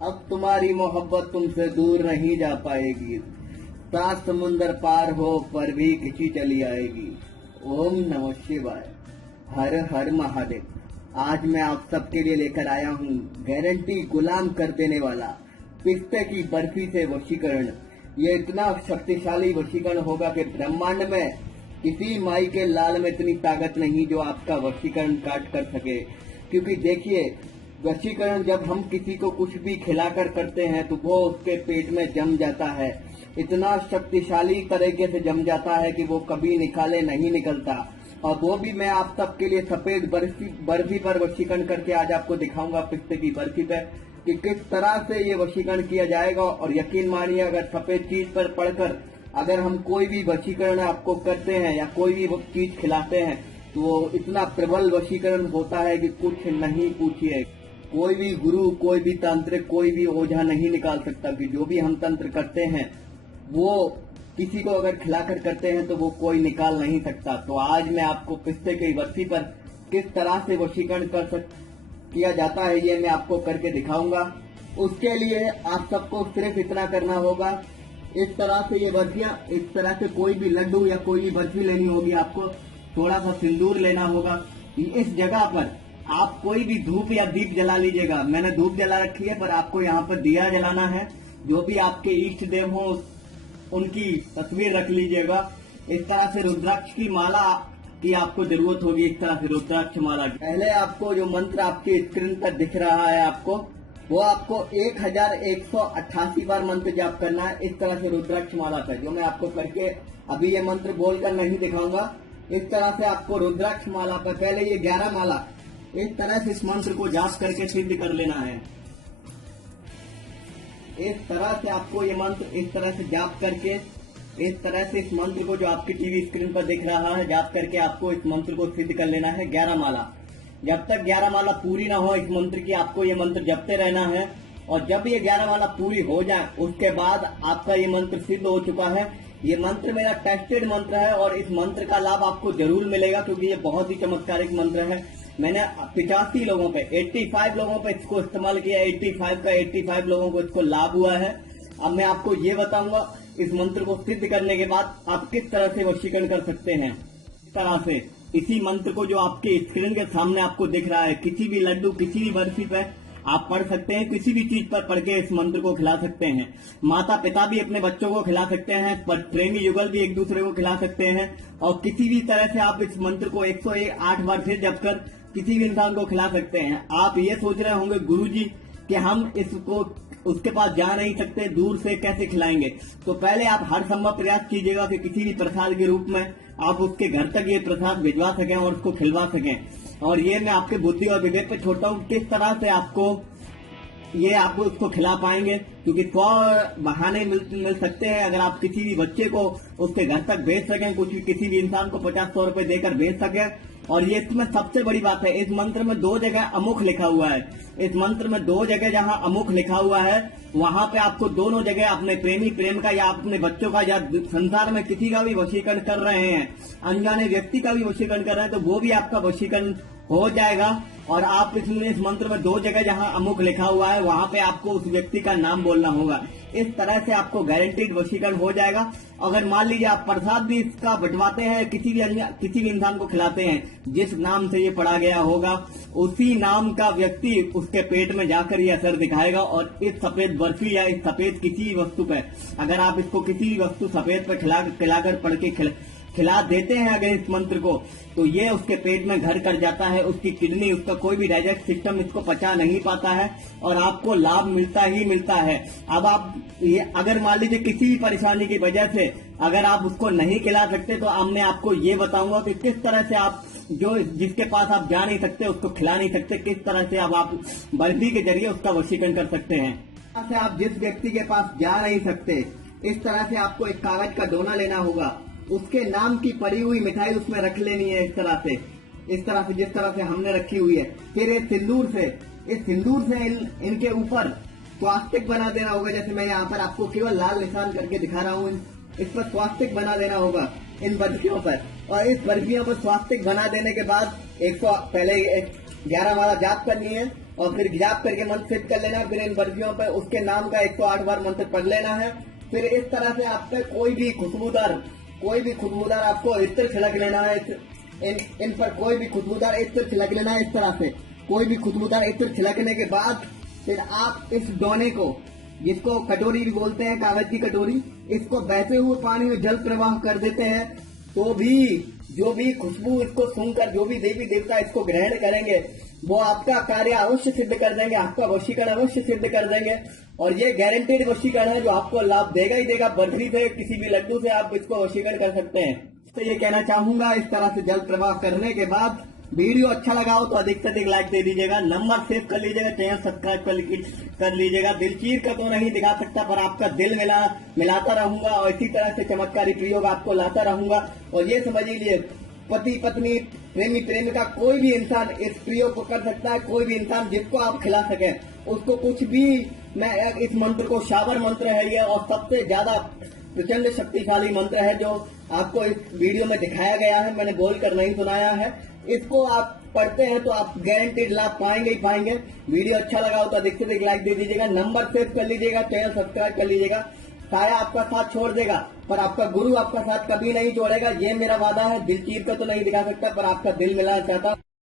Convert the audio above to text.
अब तुम्हारी मोहब्बत तुमसे दूर नहीं जा पाएगी। 7 समुंदर पार हो पर भी खिंची चली आएगी। ओम नमः शिवाय। हर हर महादेव। आज मैं आप सबके लिए लेकर आया हूँ गारंटी गुलाम कर देने वाला पिस्ते की बर्फी से वशीकरण। ये इतना शक्तिशाली वशीकरण होगा कि ब्रह्मांड में किसी माई के लाल में इतनी ताकत नहीं जो आपका वशीकरण काट कर सके। क्योंकि देखिए, वशीकरण जब हम किसी को कुछ भी खिलाकर करते हैं तो वो उसके पेट में जम जाता है। इतना शक्तिशाली तरीके से जम जाता है कि वो कभी निकाले नहीं निकलता। और वो भी मैं आप सबके लिए सफेद बर्फी पर वशीकरण करके आज आपको दिखाऊंगा, पिस्ते की बर्फी पे, कि किस तरह से ये वशीकरण किया जाएगा। और यकीन मानिए, अगर सफेद चीज पर पढ़कर अगर हम कोई भी वशीकरण आपको करते हैं या कोई भी चीज खिलाते हैं तो वो इतना प्रबल वशीकरण होता है कि कुछ नहीं पूछिए। कोई भी गुरु, कोई भी तांत्रिक, कोई भी ओझा नहीं निकाल सकता कि जो भी हम तंत्र करते हैं वो किसी को अगर खिलाकर करते हैं तो वो कोई निकाल नहीं सकता। तो आज मैं आपको पिस्ते की बर्फी पर किस तरह से वशीकरण किया जाता है ये मैं आपको करके दिखाऊंगा। उसके लिए आप सबको सिर्फ इतना करना होगा, इस तरह से ये बर्फियां, इस तरह से कोई भी लड्डू या कोई भी बर्फी लेनी होगी। आपको थोड़ा सा सिंदूर लेना होगा। इस जगह पर आप कोई भी धूप या दीप जला लीजिएगा। मैंने धूप जला रखी है, पर आपको यहाँ पर दिया जलाना है। जो भी आपके इष्ट देव हो उनकी तस्वीर रख लीजिएगा। इस तरह से रुद्राक्ष की माला की आपको जरूरत होगी। इस तरह से रुद्राक्ष माला पहले आपको जो मंत्र आपकी स्क्रीन पर दिख रहा है वो आपको 1188 बार मंत्र जाप करना है। इस तरह से रुद्राक्ष माला पर जो मैं आपको करके अभी ये मंत्र बोलकर नहीं दिखाऊंगा। इस तरह से आपको रुद्राक्ष माला पर पहले ये 11 माला इस तरह से इस मंत्र को जाप करके सिद्ध कर लेना है। इस तरह से आपको ये मंत्र इस तरह से जाप करके, इस तरह से इस मंत्र को जो आपकी टीवी स्क्रीन पर दिख रहा है जाप करके आपको इस मंत्र को सिद्ध कर लेना है 11 माला। जब तक 11 माला पूरी ना हो इस मंत्र की, आपको ये मंत्र जपते रहना है। और जब ये 11 माला पूरी हो जाए उसके बाद आपका ये मंत्र सिद्ध हो चुका है। ये मंत्र मेरा टेस्टेड मंत्र है और इस मंत्र का लाभ आपको जरूर मिलेगा, क्योंकि ये बहुत ही चमत्कारिक मंत्र है। मैंने 85 लोगों पे, 85 लोगों पे इसको इस्तेमाल किया। 85 लोगों को इसको लाभ हुआ है। अब मैं आपको ये बताऊंगा इस मंत्र को सिद्ध करने के बाद आप किस तरह से वशीकरण कर सकते हैं। इस तरह से इसी मंत्र को जो आपके स्क्रीन के सामने आपको दिख रहा है, किसी भी लड्डू, किसी भी बर्फी पे आप पढ़ सकते हैं। किसी भी चीज पर पढ़ के इस मंत्र को खिला सकते हैं। माता पिता भी अपने बच्चों को खिला सकते हैं, पर प्रेमी युगल भी एक दूसरे को खिला सकते हैं। और किसी भी तरह से आप इस मंत्र को 108 बार फिर जप कर किसी भी इंसान को खिला सकते हैं। आप ये सोच रहे होंगे गुरुजी कि हम इसको उसके पास जा नहीं सकते, दूर से कैसे खिलाएंगे। तो पहले आप हर संभव प्रयास कीजिएगा कि किसी भी प्रसाद के रूप में आप उसके घर तक ये प्रसाद भिजवा सकें और उसको खिलवा सकें। और ये मैं आपके बुद्धि और विवेक पे छोड़ता हूँ किस तरह से आपको उसको खिला पाएंगे, क्योंकि 100 बहाने मिल सकते हैं। अगर आप किसी भी बच्चे को उसके घर तक भेज सकें, किसी भी इंसान को 50-100 रुपए देकर भेज सकें। और ये इसमें सबसे बड़ी बात है, इस मंत्र में 2 जगह अमुख लिखा हुआ है। इस मंत्र में 2 जगह जहां अमुख लिखा हुआ है वहां पे आपको दोनों जगह अपने प्रेम का या अपने बच्चों का या संसार में किसी का भी वशीकरण कर रहे हैं, अनजाने व्यक्ति का भी वशीकरण कर रहे हैं, तो वो भी आपका वशीकरण हो जाएगा। और आप इस मंत्र में 2 जगह जहां अमुख लिखा हुआ है वहां पे आपको उस व्यक्ति का नाम बोलना होगा। इस तरह से आपको गारंटीड वशीकरण हो जाएगा। अगर मान लीजिए आप प्रसाद भी इसका बंटवाते हैं, किसी भी इंसान को खिलाते हैं, जिस नाम से ये पढ़ा गया होगा उसी नाम का व्यक्ति उसके पेट में जाकर ये असर दिखाएगा। और इस सफेद बर्फी या इस सफेद किसी भी वस्तु पे अगर आप इसको किसी भी वस्तु सफेद पे खिलाकर पढ़ के खिला देते हैं अगर इस मंत्र को, तो ये उसके पेट में घर कर जाता है। उसकी किडनी, उसका कोई भी डाइजेस्ट सिस्टम इसको पचा नहीं पाता है और आपको लाभ मिलता ही मिलता है। अब आप ये अगर मान लीजिए किसी भी परेशानी की वजह से अगर आप उसको नहीं खिला सकते, तो अब मैं आपको ये बताऊंगा कि किस तरह से आप जिसके पास आप जा नहीं सकते, उसको खिला नहीं सकते, किस तरह से अब आप बर्फी के जरिए उसका वशीकरण कर सकते हैं। ऐसे आप जिस व्यक्ति के पास जा नहीं सकते, इस तरह से आपको एक कागज का डोना लेना होगा, उसके नाम की पड़ी हुई मिठाई उसमें रख लेनी है। इस तरह से जिस तरह से हमने रखी हुई है। फिर इस सिंदूर से इनके ऊपर स्वास्तिक बना देना होगा। जैसे मैं यहाँ पर आपको केवल लाल निशान करके दिखा रहा हूँ, इस पर स्वास्तिक बना देना होगा इन बर्फियों पर। और इस बर्फियों पर स्वास्तिक बना देने के बाद पहले 11 माला जाप करनी है और फिर जाप करके मंत्र सिद्ध कर लेना है। फिर इन बर्फियों पे उसके नाम का 108 बार मंत्र पढ़ लेना है। फिर इस तरह से आप पे कोई भी खुशबूदार आपको इत्र छिड़क लेना है। इन पर कोई भी खुशबूदार इत्र छिड़क लेना है। इस तरह से कोई भी खुशबूदार इत्र छिड़कने के बाद फिर आप इस दोने को, जिसको कटोरी भी बोलते हैं, कागज की कटोरी, इसको बहते हुए पानी में जल प्रवाह कर देते हैं। तो भी जो भी खुशबू इसको सुनकर जो भी देवी देवता इसको ग्रहण करेंगे वो आपका कार्य अवश्य सिद्ध कर देंगे, आपका वशीकरण अवश्य सिद्ध कर देंगे। और ये गारंटेड वशीकरण है जो आपको लाभ देगा ही देगा। बर्फी से, किसी भी लड्डू से आप इसको वशीकरण कर सकते हैं। तो ये कहना चाहूंगा, इस तरह से जल प्रवाह करने के बाद वीडियो अच्छा लगा हो तो अधिक से अधिक लाइक दे दीजिएगा, नंबर सेव कर लीजिएगा, चैनल सब्सक्राइब कर लीजिएगा। दिल चीर कर तो नहीं दिखा सकता, पर आपका दिल मिलाता रहूंगा और इसी तरह से चमत्कारी प्रयोग आपको लाता रहूंगा। और ये समझ लीजिए, पति पत्नी, प्रेमी प्रेमिका, कोई भी इंसान इस प्रयोग को कर सकता है। कोई भी इंसान जिसको आप खिला सके उसको कुछ भी। मैं इस मंत्र को शावर मंत्र है ये, और सबसे ज्यादा प्रचंड शक्तिशाली मंत्र है जो आपको इस वीडियो में दिखाया गया है, मैंने बोलकर नहीं सुनाया है। इसको आप पढ़ते हैं तो आप गारंटीड लाभ पाएंगे ही पाएंगे। वीडियो अच्छा लगा हो तो अधिक से अधिक लाइक दे दीजिएगा, नंबर सेव कर लीजिएगा, चैनल सब्सक्राइब कर लीजिएगा। साया आपका साथ छोड़ देगा पर आपका गुरु आपका साथ कभी नहीं छोड़ेगा, ये मेरा वादा है। दिल चीर कर तो नहीं दिखा सकता पर आपका दिल मिलाना चाहता।